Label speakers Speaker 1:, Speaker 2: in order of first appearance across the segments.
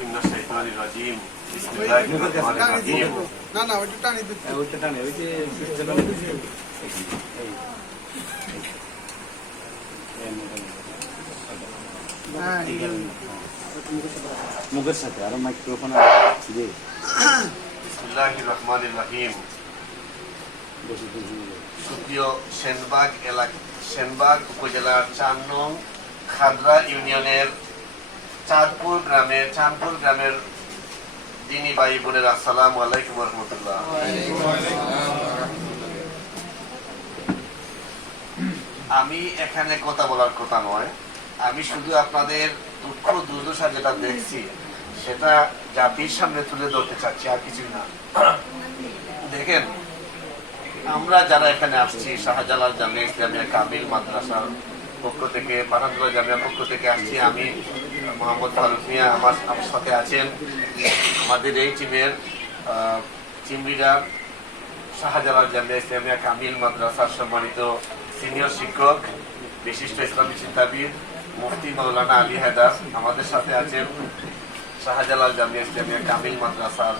Speaker 1: من الشيطان الرجيم بسم الله الرحمن الرحيم
Speaker 2: না না ওইটা টানি দিতে
Speaker 3: ওইটা টানে ওই যে সিস্টেম
Speaker 2: হ্যাঁ
Speaker 3: মুখের সাথে আরো মাইক্রোফোন জি
Speaker 1: بسم الله الرحمن الرحيم
Speaker 3: বেশি বেশি
Speaker 1: সুপ্রিয় সেনবাগ এলাকা সেনবাগ উপজেলার চার নং খাদরা ইউনিয়নের চাঁদপুর গ্রামের চাঁদপুর গ্রামের দিনী ভাই বোনের আসসালামু আলাইকুম রহমতুল্লাহ। আমি এখানে কথা বলার কথা নয়। আমি শুধু আপনাদের দুঃখ দুর্দশা যেটা দেখছি, সেটা জাতির সামনে তুলে ধরতে চাচ্ছি, আর কিছু না। দেখেন, আমরা যারা এখানে আসছি, শাহজালাল জামিয়া ইসলামিয়া কামিল মাদ্রাসার পক্ষ থেকে পাঠানতলা জামিয়ার পক্ষ থেকে আসছি আমি, মোহাম্মদ ফারুক মিয়া আমার আমার সাথে আছেন। আমাদের এই টিমের টিম লিডার শাহজালাল জামিয়া ইসলামিয়া কামিল মাদ্রাসার সম্মানিত সিনিয়র শিক্ষক, বিশিষ্ট ইসলামী চিন্তাবিদ মুফতি মৌলানা আলী হায়দার আমাদের সাথে আছেন। শাহজালাল জামিয়া ইসলামিয়া কামিল মাদ্রাসার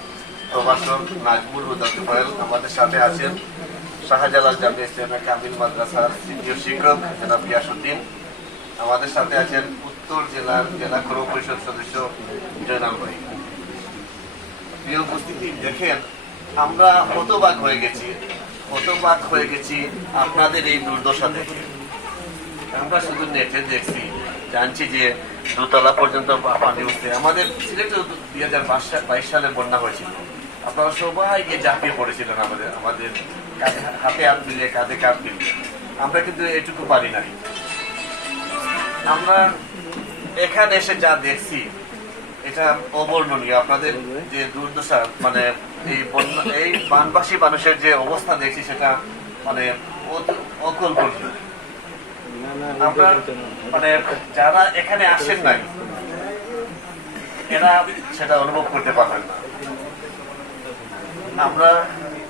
Speaker 1: প্রভাষক নাজমুল হুদা আমাদের সাথে আছেন। শাহজালাল জামিয়া ইসলামিয়া কামিল মাদ্রাসার সিনিয়র শিক্ষক জনাব গিয়াসুদ্দিন আমাদের সাথে আছেন উত্তর জেলার জেলা কর্ম পরিষদ সদস্য জয়নাল ভাই প্রিয় উপস্থিতি, দেখেন, আমরা হতবাক হয়ে গেছি। হতবাক হয়ে গেছি আপনাদের এই দুর্দশা দেখে। আমরা শুধু নেটে দেখছি, জানছি যে দোতলা পর্যন্ত পানি উঠছে। আমাদের সিলেটে দুই হাজার বাইশ সালে বন্যা হয়েছিল। আপনারা সবাই গিয়ে ঝাঁপিয়ে পড়েছিলেন আমাদের আমাদের হাতে হাত মিলিয়ে কাঁধে কাঁধ মিলিয়ে। আমরা কিন্তু এটুকু পারি নাই। আমরা এখানে এসে যা দেখছি, এটা অবর্ণনীয়। আপনাদের যে দুর্দশা মানে এই বন্যা এই বানবাসী মানুষের যে অবস্থা দেখছি, সেটা মানে অকল্পনীয়।
Speaker 3: না না
Speaker 1: আমরা মানে যারা এখানে আসেন নাই, এরা সেটা অনুভব করতে পারবেন না। আমরা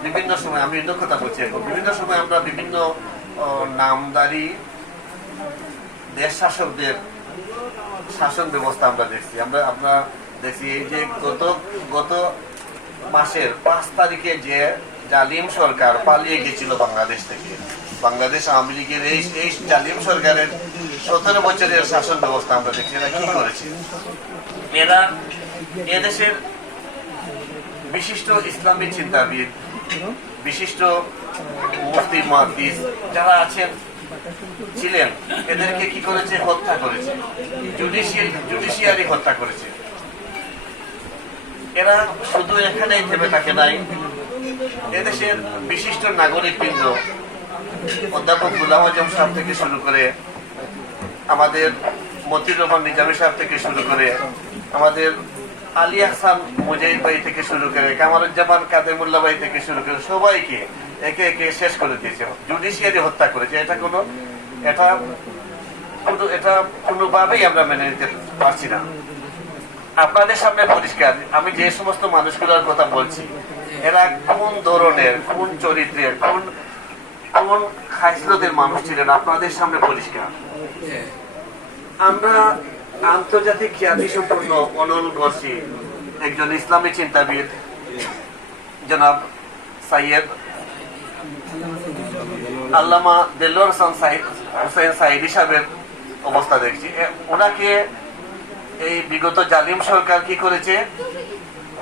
Speaker 1: বিভিন্ন সময় আমি অন্য কথা বলছি এখন বিভিন্ন সময় আমরা বিভিন্ন নামদারি দেশ শাসকদের শাসন ব্যবস্থা আমরা দেখছি। আমরা আমরা দেখছি এই যে গত গত মাসের পাঁচ তারিখে যে জালিম সরকার পালিয়ে গেছিল বাংলাদেশ থেকে, বাংলাদেশ আওয়ামী লীগের এই এই জালিম সরকারের সতেরো বছরের শাসন ব্যবস্থা আমরা দেখছি। এরা কি করেছে? এরা এদেশের বিশিষ্ট ইসলামী চিন্তাবিদ বিশিষ্ট মুফতি মহাদিস যারা আছেন, ছিলেন, এদেরকে কি করেছে? হত্যা করেছে। জুডিশিয়াল, জুডিশিয়ারি হত্যা করেছে। এরা শুধু এখানেই থেমে থাকে নাই। এদেশের বিশিষ্ট নাগরিক বৃন্দ অধ্যাপক গুলাম আজম সাহেব থেকে শুরু করে আমাদের মতিউর রহমান নিজামী সাহেব থেকে শুরু করে আমাদের আলী আহসান মুজাহিদ ভাই থেকে শুরু করে কামারুজ্জামান কাদেমুল্লাহ ভাই থেকে শুরু করে সবাইকে একে একে শেষ করে দিয়েছে। জুডিশিয়ারি হত্যা করেছে। এটা কোনো এটা এটা কোনোভাবেই আমরা মেনে নিতে পারছি না। আপনাদের সামনে পরিষ্কার, আমি যে সমস্ত মানুষগুলোর কথা বলছি, এরা কোন ধরনের, কোন চরিত্রের, কোন কোন খাইসলতের মানুষ ছিলেন? আপনাদের সামনে পরিষ্কার। আমরা আন্তর্জাতিক খ্যাতি সম্পন্ন অনল গর্ষি একজন ইসলামী চিন্তাবিদ, জনাব সাইয়েদ আল্লামা দেলোয়ার হাসান সাহিদ হুসেন সাইদ হিসাবের অবস্থা দেখছি। ওনাকে এই বিগত জালিম সরকার কি করেছে?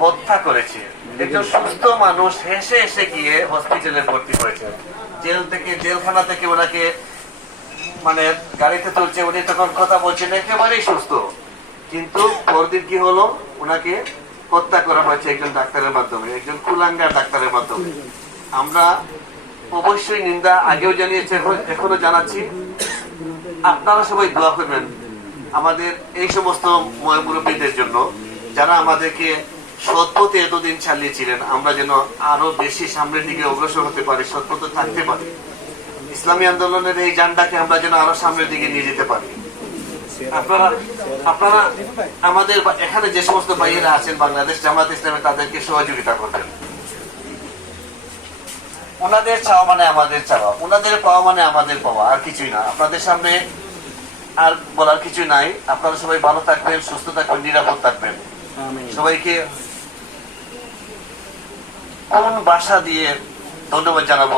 Speaker 1: হত্যা করেছে। একজন সুস্থ মানুষ হেসে হেসে গিয়ে হসপিটালে ভর্তি হয়েছে। জেল থেকে, জেলখানা থেকে ওনাকে মানে গাড়িতে তুলছে উনি তখন কথা বলছেন, একেবারেই সুস্থ। কিন্তু পরদিন কি হলো? ওনাকে হত্যা করা হয়েছে একজন ডাক্তারের মাধ্যমে, একজন কুলাঙ্গার ডাক্তারের মাধ্যমে। আমরা অবশ্যই নিন্দা আগেও জানিয়েছে, এখনও জানাচ্ছি। আপনারা সবাই দোয়া করবেন আমাদের এই সমস্ত মুরব্বীদের জন্য, যারা আমাদেরকে সৎপথে এতদিন চালিয়েছিলেন, আমরা যেন আরও বেশি সামনের দিকে অগ্রসর হতে পারি, সৎপথে থাকতে পারি। ইসলামী আন্দোলনের এই যানটাকে আমরা যেন আরও সামনের দিকে নিয়ে যেতে পারি। আপনারা আপনারা আমাদের এখানে যে সমস্ত ভাইয়েরা আছেন বাংলাদেশ জামাত ইসলামে তাদেরকে সহযোগিতা করবেন। ওনাদের চাওয়া মানে আমাদের চাওয়া। ওনাদের পাওয়া মানে আমাদের পাওয়া আর কিছুই না। আপনাদের সামনে আর বলার কিছু নাই। আপনারা সবাই ভালো থাকবেন সুস্থ থাকবেন নিরাপদ থাকবেন। সবাইকে কোন বাসা দিয়ে ধন্যবাদ জানাব?